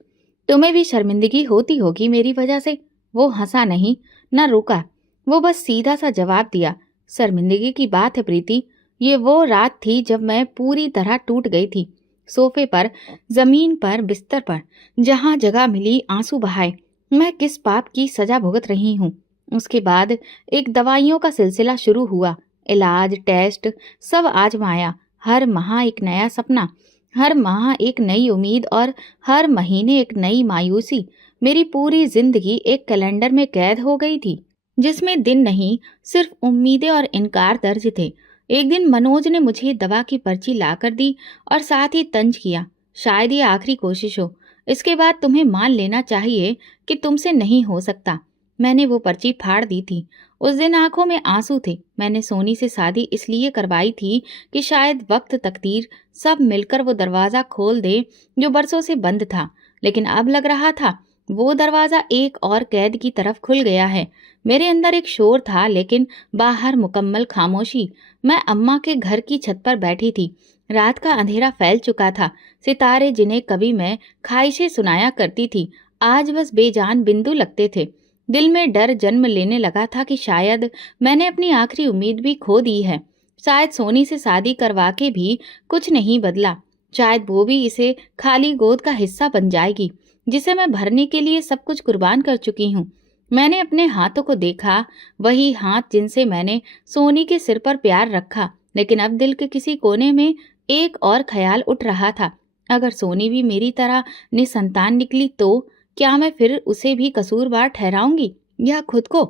तुम्हें भी शर्मिंदगी होती होगी मेरी वजह से। वो हंसा नहीं, न रुका। वो बस सीधा सा जवाब दिया, शर्मिंदगी की बात है प्रीति। ये वो रात थी जब मैं पूरी तरह टूट गई थी। सोफे पर, जमीन पर, बिस्तर पर, जहां जगह मिली आंसू बहाए। मैं किस पाप की सजा भुगत रही हूँ। उसके बाद एक दवाइयों का सिलसिला शुरू हुआ। इलाज, टेस्ट, सब आजमाया। हर माह एक नया सपना, हर माह एक नई उम्मीद, और हर महीने एक नई मायूसी। मेरी पूरी जिंदगी एक कैलेंडर में कैद हो गई थी जिसमें दिन नहीं, सिर्फ उम्मीदें और इनकार दर्ज थे। एक दिन मनोज ने मुझे दवा की पर्ची लाकर दी और साथ ही तंज किया, शायद ये आखिरी कोशिश हो। इसके बाद तुम्हें मान लेना चाहिए कि तुमसे नहीं हो सकता। मैंने वो पर्ची फाड़ दी थी। उस दिन आंखों में आंसू थे। मैंने सोनी से शादी इसलिए करवाई थी कि शायद वक्त, तकदीर सब मिलकर वो दरवाज़ा खोल दे जो बरसों से बंद था। लेकिन अब लग रहा था वो दरवाज़ा एक और कैद की तरफ खुल गया है। मेरे अंदर एक शोर था, लेकिन बाहर मुकम्मल खामोशी। मैं अम्मा के घर की छत पर बैठी थी। रात का अंधेरा फैल चुका था। सितारे, जिन्हें कभी मैं ख्वाहिशें सुनाया करती थी, आज बस बेजान बिंदु लगते थे। दिल में डर जन्म लेने लगा था कि शायद मैंने अपनी आखिरी उम्मीद भी खो दी है। शायद सोनी से शादी करवा के भी कुछ नहीं बदला। शायद वो भी इसे खाली गोद का हिस्सा बन जाएगी, जिसे मैं भरने के लिए सब कुछ कुर्बान कर चुकी हूँ। मैंने अपने हाथों को देखा, वही हाथ जिनसे मैंने सोनी के सिर पर प्यार रखा। लेकिन अब दिल के किसी कोने में एक और ख्याल उठ रहा था। अगर सोनी भी मेरी तरह निसंतान निकली तो क्या मैं फिर उसे भी कसूरवार ठहराऊंगी या खुद को?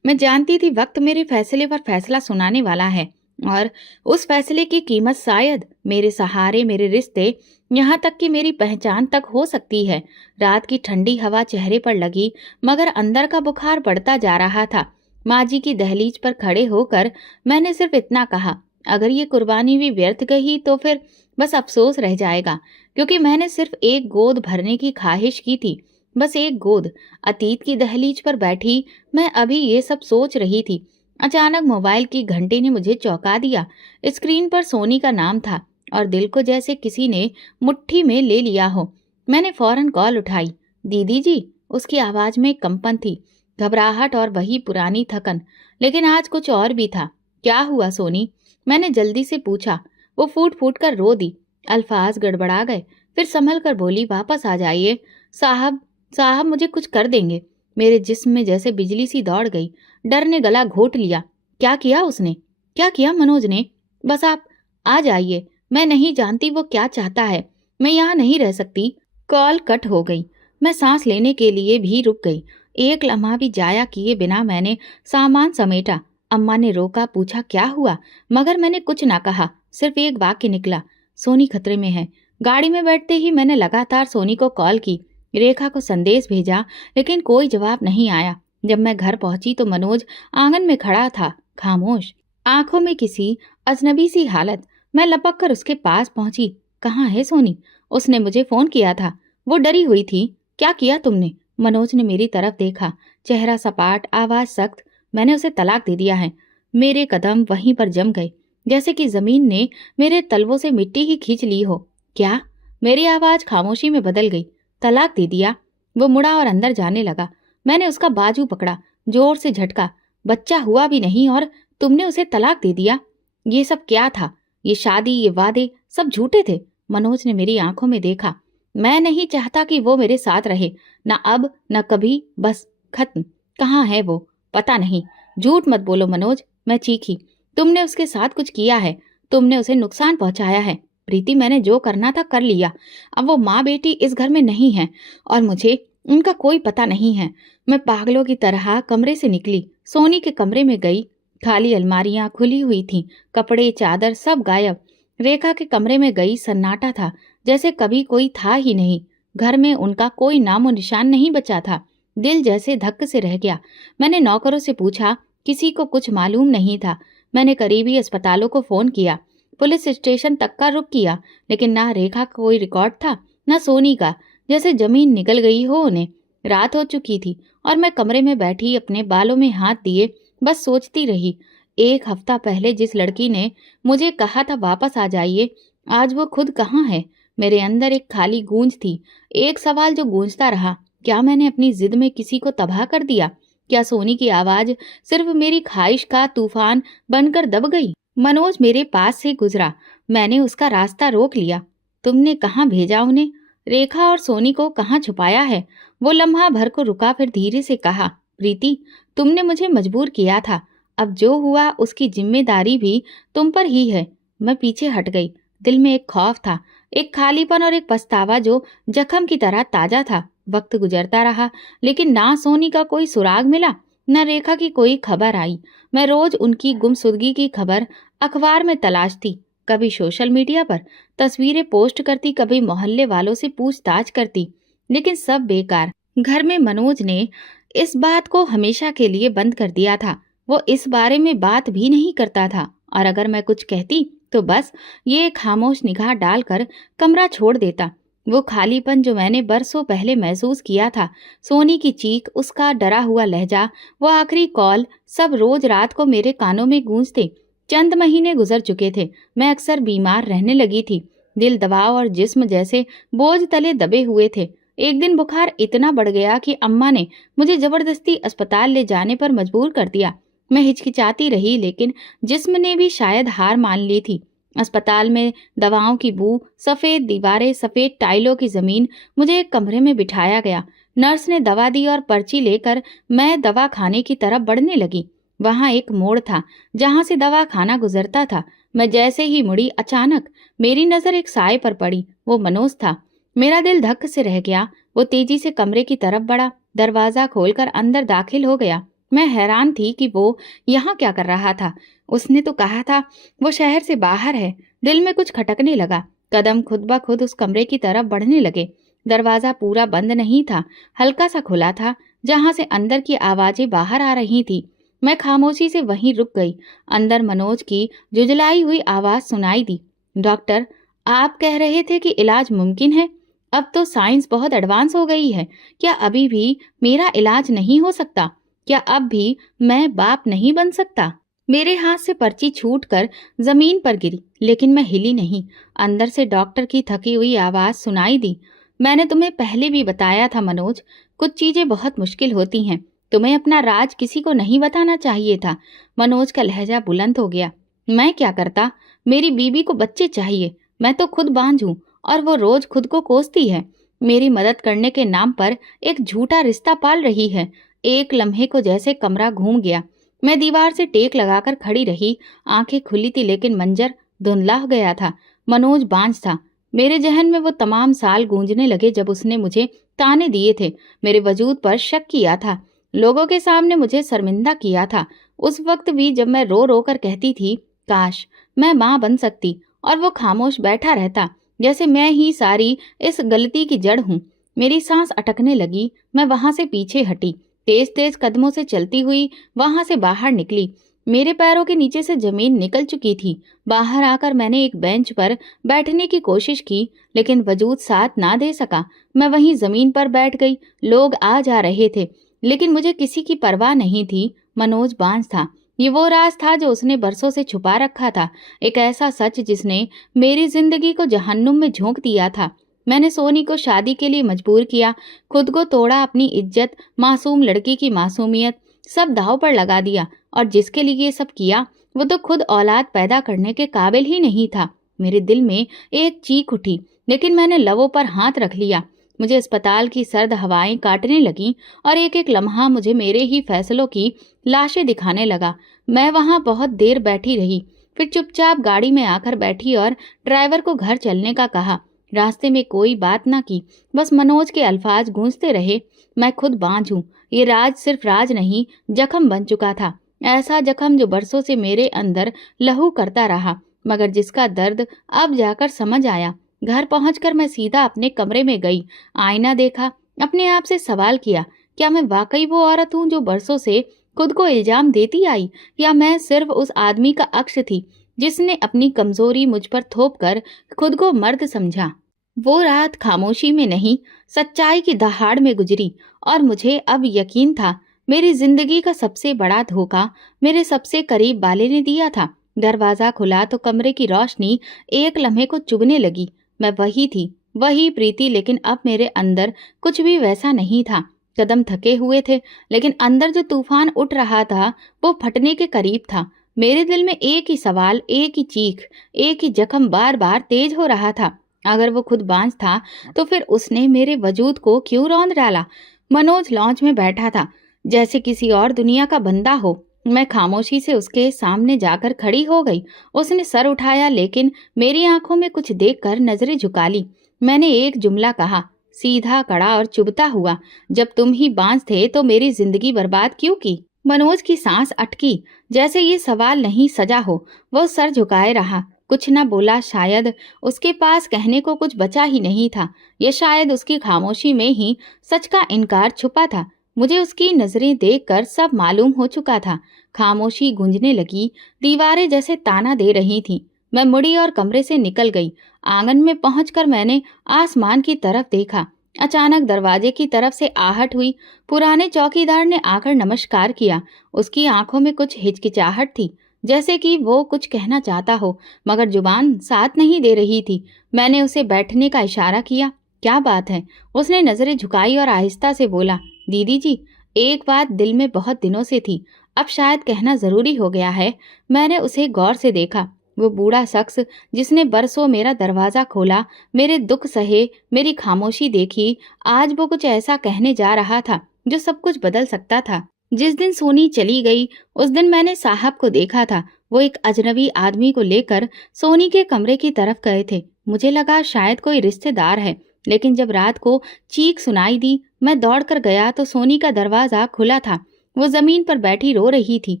मैं जानती थी वक्त मेरे फैसले पर फैसला सुनाने वाला है, और उस फैसले की कीमत शायद मेरे सहारे, मेरे रिश्ते, यहाँ तक कि मेरी पहचान तक हो सकती है। रात की ठंडी हवा चेहरे पर लगी, मगर अंदर का बुखार बढ़ता जा रहा था। माँ जी की दहलीज पर खड़े होकर मैंने सिर्फ इतना कहा, अगर ये कुर्बानी भी व्यर्थ गई तो फिर बस अफसोस रह जाएगा, क्योंकि मैंने सिर्फ एक गोद भरने की ख्वाहिश की थी, बस एक गोद। अतीत की दहलीज पर बैठी मैं अभी ये सब सोच रही थी। अचानक मोबाइल की घंटी ने मुझे चौंका दिया। स्क्रीन पर सोनी का नाम था, और दिल को जैसे किसी ने मुट्ठी में ले लिया हो। मैंने फौरन कॉल उठाई। दीदी जी। उसकी आवाज में कंपन थी, घबराहट और वही पुरानी थकन। लेकिन आज कुछ और भी था। क्या हुआ सोनी? मैंने जल्दी से पूछा। वो फूट फूट कर रो दी। अल्फाज गड़बड़ा गए। फिर संभल कर बोली, वापस आ जाइए। साहब, साहब मुझे कुछ कर देंगे। मेरे जिस्म में जैसे बिजली सी दौड़ गई। डर ने गला घोट लिया। क्या किया उसने? क्या किया मनोज ने? बस आप आ जाइए। मैं नहीं जानती वो क्या चाहता है। मैं यहाँ नहीं रह सकती। कॉल कट हो गई। मैं सांस लेने के लिए भी रुक गई। एक लम्हा भी जाया किए बिना मैंने सामान समेटा। अम्मा ने रोका, पूछा क्या हुआ, मगर मैंने कुछ ना कहा। सिर्फ एक वाक्य निकला, सोनी खतरे में है। गाड़ी में बैठते ही मैंने लगातार सोनी को कॉल की, रेखा को संदेश भेजा, लेकिन कोई जवाब नहीं आया। जब मैं घर पहुंची तो मनोज आंगन में खड़ा था, खामोश, आंखों में किसी अजनबी सी हालत। मैं लपक कर उसके पास पहुंची। कहाँ है सोनी? उसने मुझे फोन किया था। वो डरी हुई थी। क्या किया तुमने? मनोज ने मेरी तरफ देखा, चेहरा सपाट, आवाज सख्त। मैंने उसे तलाक दे दिया है। मेरे कदम वहीं पर जम गए, जैसे कि जमीन ने मेरे तलवों से मिट्टी ही खींच ली हो। क्या? मेरी आवाज खामोशी में बदल गई। तलाक दे दिया? वो मुड़ा और अंदर जाने लगा। मैंने उसका बाजू पकड़ा, जोर से झटका। बच्चा हुआ भी नहीं और तुमने उसे तलाक दे दिया? ये सब क्या था? ये शादी, ये वादे सब झूठे थे। मनोज ने मेरी आंखों में देखा। मैं नहीं चाहता कि वो मेरे साथ रहे, ना अब न कभी, बस खत्म। कहाँ है वो? पता नहीं। झूठ मत बोलो मनोज, मैं चीखी। तुमने उसके साथ कुछ किया है, तुमने उसे नुकसान पहुंचाया है। प्रीति, मैंने जो करना था कर लिया। अब वो माँ बेटी इस घर में नहीं है, और मुझे उनका कोई पता नहीं है। मैं पागलों की तरह कमरे से निकली, सोनी के कमरे में गई। खाली अलमारियां खुली हुई थीं, कपड़े, चादर सब गायब। रेखा के कमरे में गई, सन्नाटा था, जैसे कभी कोई था ही नहीं। घर में उनका कोई नामो निशान नहीं बचा था। दिल जैसे धक्क से रह गया। मैंने नौकरों से पूछा, किसी को कुछ मालूम नहीं था। मैंने करीबी अस्पतालों को फोन किया, पुलिस स्टेशन तक का रुख किया, लेकिन ना रेखा का कोई रिकॉर्ड था, ना सोनी का। जैसे जमीन निकल गई हो उन्हें। रात हो चुकी थी और मैं कमरे में बैठी अपने बालों में हाथ दिए बस सोचती रही। एक हफ्ता पहले जिस लड़की ने मुझे कहा था वापस आ जाइए, आज वो खुद कहाँ है? मेरे अंदर एक खाली गूंज थी, एक सवाल जो गूंजता रहा, क्या मैंने अपनी जिद में किसी को तबाह कर दिया? क्या सोनी की आवाज सिर्फ मेरी ख्वाहिश का तूफान बनकर दब गई? मनोज मेरे पास से गुजरा। मैंने उसका रास्ता रोक लिया। तुमने कहाँ भेजा उन्हें? रेखा और सोनी को कहाँ छुपाया है? वो लम्हा भर को रुका, फिर धीरे से कहा, प्रीति, तुमने मुझे मजबूर किया था। अब जो हुआ उसकी जिम्मेदारी भी तुम पर ही है। मैं पीछे हट गई। दिल में एक खौफ था, एक खालीपन और एक पछतावा जो जख्म की तरह ताजा था। वक्त गुजरता रहा, लेकिन ना सोनी का कोई सुराग मिला, न रेखा की कोई खबर आई। मैं रोज उनकी गुमशुदगी की खबर अखबार में तलाशती, कभी सोशल मीडिया पर तस्वीरें पोस्ट करती, कभी मोहल्ले वालों से पूछताछ करती, लेकिन सब बेकार। घर में मनोज ने इस बात को हमेशा के लिए बंद कर दिया था। वो इस बारे में बात भी नहीं करता था, और अगर मैं कुछ कहती तो बस ये खामोश निगाह डालकर कमरा छोड़ देता। वो खालीपन जो मैंने बरसों पहले महसूस किया था, सोनी की चीख, उसका डरा हुआ लहजा, वो आखिरी कॉल, सब रोज रात को मेरे कानों में गूंजते। चंद महीने गुजर चुके थे। मैं अक्सर बीमार रहने लगी थी। दिल दबाव और जिस्म जैसे बोझ तले दबे हुए थे। एक दिन बुखार इतना बढ़ गया कि अम्मा ने मुझे जबरदस्ती अस्पताल ले जाने पर मजबूर कर दिया। मैं हिचकिचाती रही, लेकिन जिस्म ने भी शायद हार मान ली थी। अस्पताल में दवाओं की बू, सफेद दीवारें, सफेद टाइलों की जमीन। मुझे एक कमरे में बिठाया गया। नर्स ने दवा दी और पर्ची लेकर मैं दवा खाने की तरफ बढ़ने लगी। वहां एक मोड़ था जहां से दवा खाना गुजरता था। मैं जैसे ही मुड़ी, अचानक मेरी नजर एक साए पर पड़ी। वो मनोज था। मेरा दिल धक्क से रह गया। वो तेजी से कमरे की तरफ बढ़ा, दरवाजा खोलकर अंदर दाखिल हो गया। मैं हैरान थी कि वो यहाँ क्या कर रहा था। उसने तो कहा था वो शहर से बाहर है। दिल में कुछ खटकने लगा। कदम खुद ब खुद उस कमरे की तरफ बढ़ने लगे। दरवाजा पूरा बंद नहीं था, हल्का सा खुला था, जहां से अंदर की आवाजें बाहर आ रही थी। मैं खामोशी से वहीं रुक गई। अंदर मनोज की जुजलाई हुई आवाज सुनाई दी। डॉक्टर, आप कह रहे थे कि इलाज मुमकिन है। अब तो साइंस बहुत एडवांस हो गई है। क्या अभी भी मेरा इलाज नहीं हो सकता? क्या अब भी मैं बाप नहीं बन सकता? मेरे हाथ से पर्ची छूटकर जमीन पर गिरी, लेकिन मैं हिली नहीं। अंदर से डॉक्टर की थकी हुई आवाज सुनाई दी। मैंने तुम्हें पहले भी बताया था मनोज, कुछ चीजें बहुत मुश्किल होती हैं। तुम्हें अपना राज किसी को नहीं बताना चाहिए था। मनोज का लहजा बुलंद हो गया। मैं क्या करता? मेरी बीबी को बच्चे चाहिए। मैं तो खुद बांझ हूं और वो रोज खुद को कोसती है। मेरी मदद करने के नाम पर एक झूठा रिश्ता पाल रही है। एक लम्हे को जैसे कमरा घूम गया। मैं दीवार से टेक लगाकर खड़ी रही। आंखें खुली थी, लेकिन मंजर धुंधला गया था। मनोज बांझ था। मेरे जहन में वो तमाम साल गूंजने लगे जब उसने मुझे ताने दिए थे, मेरे वजूद पर शक किया था, लोगों के सामने मुझे शर्मिंदा किया था। उस वक्त भी जब मैं रो रो कर कहती थी काश मैं माँ बन सकती, और वो खामोश बैठा रहता, जैसे मैं ही सारी इस गलती की जड़ हूँ। मेरी सांस अटकने लगी। मैं वहां से पीछे हटी, तेज तेज कदमों से चलती हुई वहां से बाहर निकली। मेरे पैरों के नीचे से जमीन निकल चुकी थी। बाहर आकर मैंने एक बेंच पर बैठने की कोशिश की, लेकिन वजूद साथ ना दे सका। मैं वहीं जमीन पर बैठ गई। लोग आ जा रहे थे, लेकिन मुझे किसी की परवाह नहीं थी। मनोज बांझ था। ये वो राज था जो उसने बरसों से छुपा रखा था। एक ऐसा सच जिसने मेरी जिंदगी को जहन्नुम में झोंक दिया था। मैंने सोनी को शादी के लिए मजबूर किया, खुद को तोड़ा, अपनी इज्जत, मासूम लड़की की मासूमियत, सब दांव पर लगा दिया। और जिसके लिए ये सब किया, वो तो खुद औलाद पैदा करने के काबिल ही नहीं था। मेरे दिल में एक चीख उठी, लेकिन मैंने लबों पर हाथ रख लिया। मुझे अस्पताल की सर्द हवाएं काटने लगीं और एक एक लम्हा मुझे मेरे ही फैसलों की लाशें दिखाने लगा। मैं वहां बहुत देर बैठी रही, फिर चुपचाप गाड़ी में आकर बैठी और ड्राइवर को घर चलने का कहा। रास्ते में कोई बात ना की, बस मनोज के अल्फाज गूंजते रहे। मैं खुद बांझ हूँ। ये राज सिर्फ राज नहीं, जख्म बन चुका था। ऐसा जख्म जो बरसों से मेरे अंदर लहू करता रहा, मगर जिसका दर्द अब जाकर समझ आया। घर पहुंचकर मैं सीधा अपने कमरे में गई। आईना देखा, अपने आप से सवाल किया, क्या मैं वाकई वो औरत हूँ जो बरसों से खुद को इल्जाम देती आई, या मैं सिर्फ उस आदमी का अक्स थी जिसने अपनी कमजोरी मुझ पर थोप कर खुद को मर्द समझा। वो रात खामोशी में नहीं, सच्चाई की दहाड़ में गुजरी, और मुझे अब यकीन था मेरी जिंदगी का सबसे बड़ा धोखा मेरे सबसे करीब वाले ने दिया था। दरवाजा खुला तो कमरे की रोशनी एक लम्हे को चुभने लगी। मैं वही थी, वही प्रीति, लेकिन अब मेरे अंदर कुछ भी वैसा नहीं था। कदम थके हुए थे, लेकिन अंदर जो तूफान उठ रहा था वो फटने के करीब था। मेरे दिल में एक ही सवाल, एक ही चीख, एक ही जख्म बार बार तेज हो रहा था। अगर वो खुद बांझ था, तो फिर उसने मेरे वजूद को क्यों रौंद डाला? मनोज लॉन्च में बैठा था, जैसे किसी और दुनिया का बंदा हो। मैं खामोशी से उसके सामने जाकर खड़ी हो गई। उसने सर उठाया, लेकिन मेरी आंखों में कुछ देखकर नजरें झुका ली। मैंने एक जुमला कहा, सीधा, कड़ा और चुभता हुआ, जब तुम ही बांझ थे तो मेरी जिंदगी बर्बाद क्यों की? मनोज की सांस अटकी, जैसे ये सवाल नहीं सजा हो। वो सर झुकाए रहा, कुछ न बोला। शायद उसके पास कहने को कुछ बचा ही नहीं था, या शायद उसकी खामोशी में ही सच का इनकार छुपा था। मुझे उसकी नजरें देखकर सब मालूम हो चुका था। खामोशी गूंजने लगी, दीवारें जैसे ताना दे रही थीं। मैं मुड़ी और कमरे से निकल गई। आंगन में पहुंचकर मैंने आसमान की तरफ देखा। अचानक दरवाजे की तरफ से आहट हुई। पुराने चौकीदार ने आकर नमस्कार किया। उसकी आंखों में कुछ हिचकिचाहट थी, जैसे कि वो कुछ कहना चाहता हो, मगर जुबान साथ नहीं दे रही थी। मैंने उसे बैठने का इशारा किया। क्या बात है? उसने नजरें झुकाई और आहिस्ता से बोला, दीदी जी, एक बात दिल में बहुत दिनों से थी, अब शायद कहना जरूरी हो गया है। मैंने उसे गौर से देखा। वो बूढ़ा शख्स जिसने बरसों मेरा दरवाजा खोला, मेरे दुख सहे, मेरी खामोशी देखी, आज वो कुछ ऐसा कहने जा रहा था जो सब कुछ बदल सकता था। जिस दिन सोनी चली गई, उस दिन मैंने साहब को देखा था। वो एक अजनबी आदमी को लेकर सोनी के कमरे की तरफ गए थे। मुझे लगा शायद कोई रिश्तेदार है, लेकिन जब रात को चीख सुनाई दी, मैं दौड़कर गया तो सोनी का दरवाजा खुला था। वो जमीन पर बैठी रो रही थी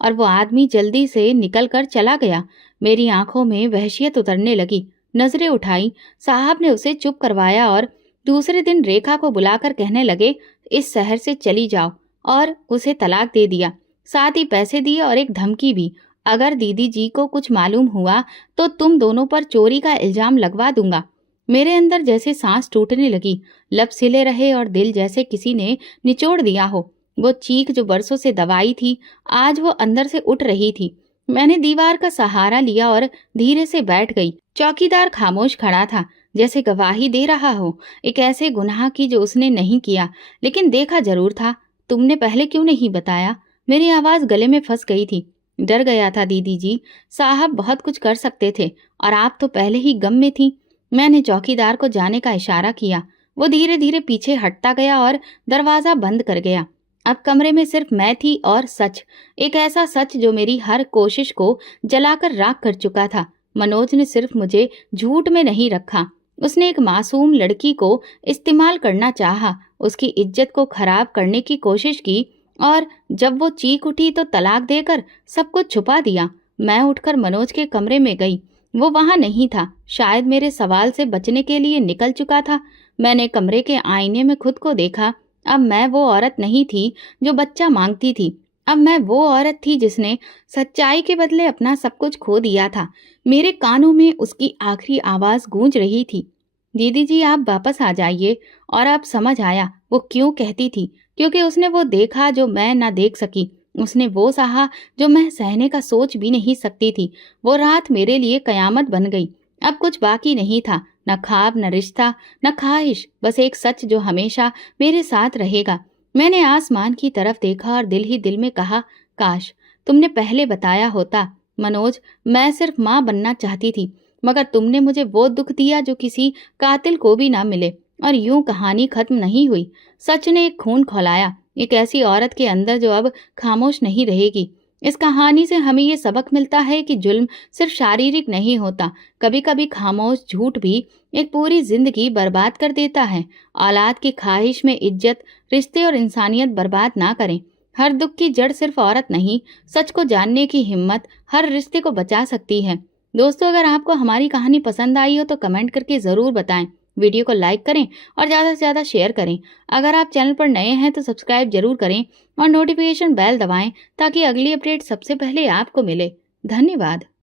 और वो आदमी जल्दी से निकलकर चला गया। मेरी आंखों में वहशियत उतरने लगी। नजरें उठाई, साहब ने उसे चुप करवाया और दूसरे दिन रेखा को बुलाकर कहने लगे, इस शहर से चली जाओ, और उसे तलाक दे दिया। साथ ही पैसे दिए और एक धमकी भी, अगर दीदी जी को कुछ मालूम हुआ तो तुम दोनों पर चोरी का इल्जाम लगवा दूंगा। मेरे अंदर जैसे सांस टूटने लगी, लब सिले रहे और दिल जैसे किसी ने निचोड़ दिया हो। वो चीख जो बरसों से दबाई थी, आज वो अंदर से उठ रही थी। मैंने दीवार का सहारा लिया और धीरे से बैठ गई। चौकीदार खामोश खड़ा था, जैसे गवाही दे रहा हो एक ऐसे गुनाह की जो उसने नहीं किया, लेकिन देखा जरूर था। तुमने पहले क्यों नहीं बताया? मेरी आवाज गले में फंस गई थी। डर गया था दीदी जी, साहब बहुत कुछ कर सकते थे और आप तो पहले ही गम में थी। मैंने चौकीदार को जाने का इशारा किया। वो धीरे धीरे पीछे हटता गया और दरवाजा बंद कर गया। अब कमरे में सिर्फ मैं थी और सच, एक ऐसा सच जो मेरी हर कोशिश को जलाकर राख कर चुका था। मनोज ने सिर्फ मुझे झूठ में नहीं रखा, उसने एक मासूम लड़की को इस्तेमाल करना चाहा, उसकी इज्जत को खराब करने की कोशिश की, और जब वो चीख उठी तो तलाक देकर सब कुछ छुपा दिया। मैं उठकर मनोज के कमरे में गई। वो वहां नहीं था, शायद मेरे सवाल से बचने के लिए निकल चुका था। मैंने कमरे के आईने में खुद को देखा। अब मैं वो औरत नहीं थी जो बच्चा मांगती थी। अब मैं वो औरत थी जिसने सच्चाई के बदले अपना सब कुछ खो दिया था। मेरे कानों में उसकी आखिरी आवाज गूंज रही थी, दीदी जी आप वापस आ जाइए। और अब समझ आया वो क्यों कहती थी, क्योंकि उसने वो देखा जो मैं ना देख सकी। उसने वो सहा जो मैं सहने का सोच भी नहीं सकती थी। वो रात मेरे लिए कयामत बन गई। अब कुछ बाकी नहीं था, न ख्वाब, न रिश्ता, न ख्वाहिश, बस एक सच जो हमेशा मेरे साथ रहेगा। मैंने आसमान की तरफ देखा और दिल ही दिल में कहा, काश तुमने पहले बताया होता। मनोज, मैं सिर्फ माँ बनना चाहती थी, मगर तुमने मुझे वो दुख दिया जो किसी कातिल को भी ना मिले। और यूं कहानी खत्म नहीं हुई। सच ने एक खून खौलाया, एक ऐसी औरत के अंदर जो अब खामोश नहीं रहेगी। इस कहानी से हमें ये सबक मिलता है कि जुल्म सिर्फ शारीरिक नहीं होता, कभी कभी खामोश झूठ भी एक पूरी जिंदगी बर्बाद कर देता है। औलाद की ख्वाहिश में इज्जत, रिश्ते और इंसानियत बर्बाद ना करें। हर दुख की जड़ सिर्फ औरत नहीं, सच को जानने की हिम्मत हर रिश्ते को बचा सकती है। दोस्तों, अगर आपको हमारी कहानी पसंद आई हो तो कमेंट करके ज़रूर बताएं। वीडियो को लाइक करें और ज़्यादा से ज़्यादा शेयर करें। अगर आप चैनल पर नए हैं तो सब्सक्राइब जरूर करें और नोटिफिकेशन बेल दबाएं ताकि अगली अपडेट सबसे पहले आपको मिले। धन्यवाद।